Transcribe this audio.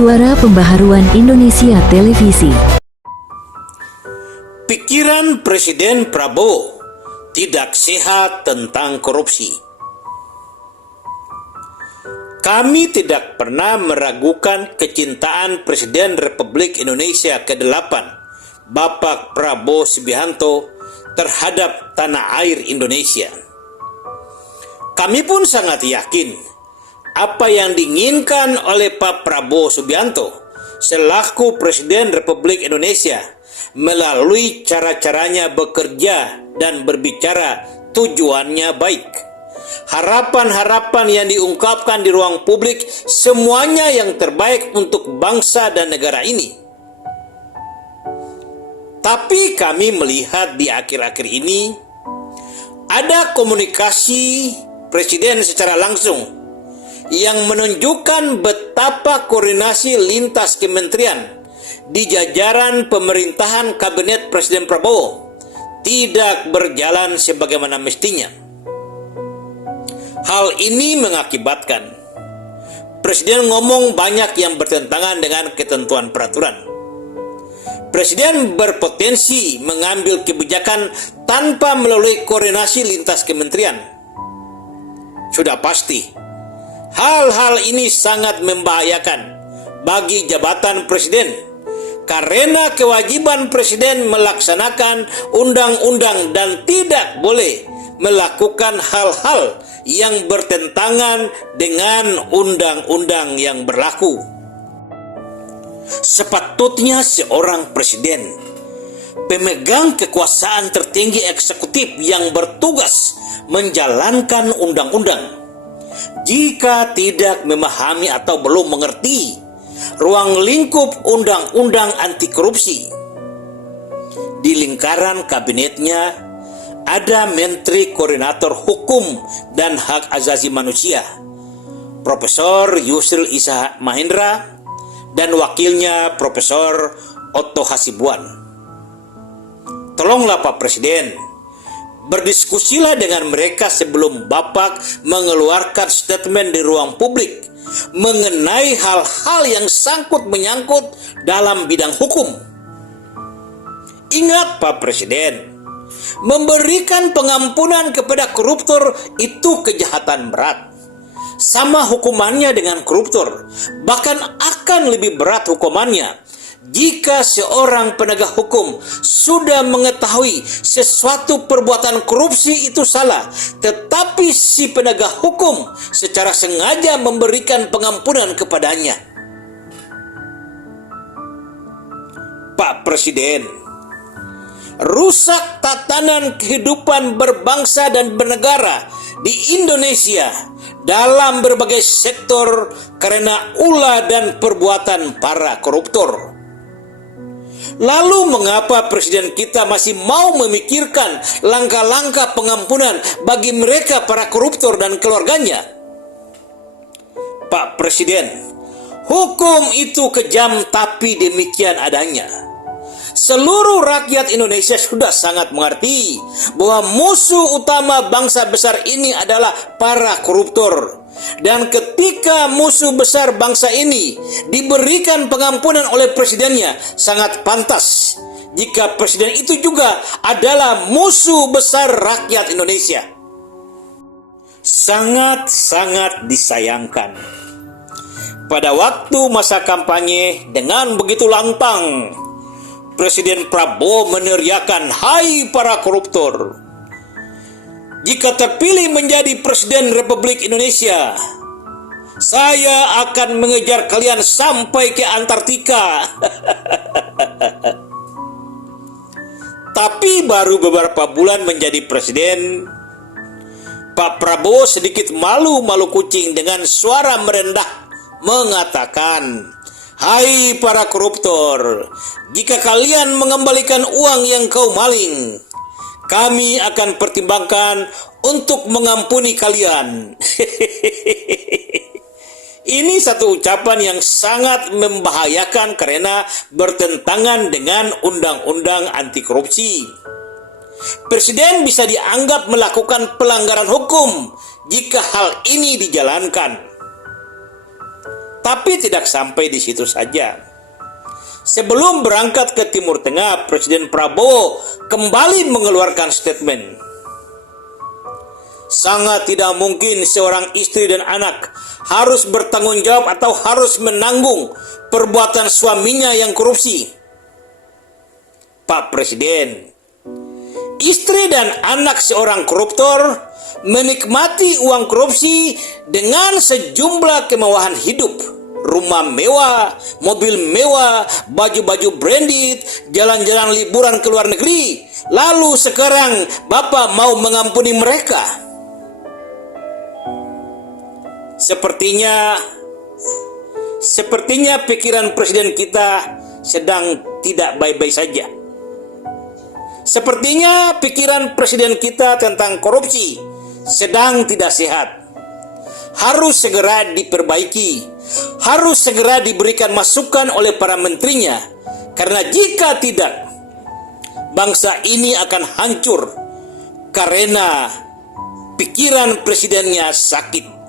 Suara Pembaharuan Indonesia Televisi. Pikiran Presiden Prabowo tidak sehat tentang korupsi. Kami tidak pernah meragukan kecintaan Presiden Republik Indonesia ke-8, Bapak Prabowo Subianto, terhadap tanah air Indonesia. Kami pun sangat yakin apa yang diinginkan oleh Pak Prabowo Subianto selaku Presiden Republik Indonesia melalui cara-caranya bekerja dan berbicara tujuannya baik. Harapan-harapan yang diungkapkan di ruang publik semuanya yang terbaik untuk bangsa dan negara ini. Tapi kami melihat di akhir-akhir ini ada komunikasi Presiden secara langsung yang menunjukkan betapa koordinasi lintas kementerian di jajaran pemerintahan Kabinet Presiden Prabowo tidak berjalan sebagaimana mestinya. Hal ini mengakibatkan Presiden ngomong banyak yang bertentangan dengan ketentuan peraturan. Presiden berpotensi mengambil kebijakan tanpa melalui koordinasi lintas kementerian. Sudah pasti hal-hal ini sangat membahayakan bagi jabatan Presiden karena kewajiban Presiden melaksanakan undang-undang dan tidak boleh melakukan hal-hal yang bertentangan dengan undang-undang yang berlaku. Sepatutnya seorang Presiden, pemegang kekuasaan tertinggi eksekutif yang bertugas menjalankan undang-undang, jika tidak memahami atau belum mengerti ruang lingkup undang-undang anti korupsi. Di lingkaran kabinetnya ada Menteri Koordinator Hukum dan Hak Asasi Manusia, Profesor Yusril Iza Mahendra, dan wakilnya Profesor Otto Hasibuan. Tolonglah Pak Presiden, berdiskusilah dengan mereka sebelum Bapak mengeluarkan statement di ruang publik mengenai hal-hal yang sangkut menyangkut dalam bidang hukum. Ingat Pak Presiden, memberikan pengampunan kepada koruptor itu kejahatan berat. Sama hukumannya dengan koruptor, bahkan akan lebih berat hukumannya jika seorang penegak hukum sudah mengetahui sesuatu perbuatan korupsi itu salah, tetapi si penegak hukum secara sengaja memberikan pengampunan kepadanya. Pak Presiden, rusak tatanan kehidupan berbangsa dan bernegara di Indonesia dalam berbagai sektor karena ulah dan perbuatan para koruptor. Lalu mengapa Presiden kita masih mau memikirkan langkah-langkah pengampunan bagi mereka para koruptor dan keluarganya? Pak Presiden, hukum itu kejam tapi demikian adanya. Seluruh rakyat Indonesia sudah sangat mengerti bahwa musuh utama bangsa besar ini adalah para koruptor. Dan ketika musuh besar bangsa ini diberikan pengampunan oleh presidennya, sangat pantas jika presiden itu juga adalah musuh besar rakyat Indonesia. Sangat-sangat disayangkan, pada waktu masa kampanye dengan begitu lantang Presiden Prabowo meneriakkan, "Hai para koruptor, jika terpilih menjadi Presiden Republik Indonesia, saya akan mengejar kalian sampai ke Antartika." Tapi baru beberapa bulan menjadi presiden, Pak Prabowo sedikit malu-malu kucing dengan suara merendah mengatakan, "Hai para koruptor, jika kalian mengembalikan uang yang kau maling, kami akan pertimbangkan untuk mengampuni kalian." Ini satu ucapan yang sangat membahayakan karena bertentangan dengan undang-undang anti korupsi. Presiden bisa dianggap melakukan pelanggaran hukum jika hal ini dijalankan. Tapi tidak sampai di situ saja. Sebelum berangkat ke Timur Tengah, Presiden Prabowo kembali mengeluarkan statement. Sangat tidak mungkin seorang istri dan anak harus bertanggung jawab atau harus menanggung perbuatan suaminya yang korupsi. Pak Presiden, istri dan anak seorang koruptor menikmati uang korupsi dengan sejumlah kemewahan hidup, rumah mewah, mobil mewah, baju-baju branded, jalan-jalan liburan ke luar negeri. Lalu sekarang Bapak mau mengampuni mereka? Sepertinya pikiran Presiden kita sedang tidak baik-baik saja. Sepertinya pikiran Presiden kita tentang korupsi sedang tidak sehat. Harus segera diperbaiki. Harus segera diberikan masukan oleh para menterinya. Karena jika tidak, bangsa ini akan hancur karena pikiran presidennya sakit.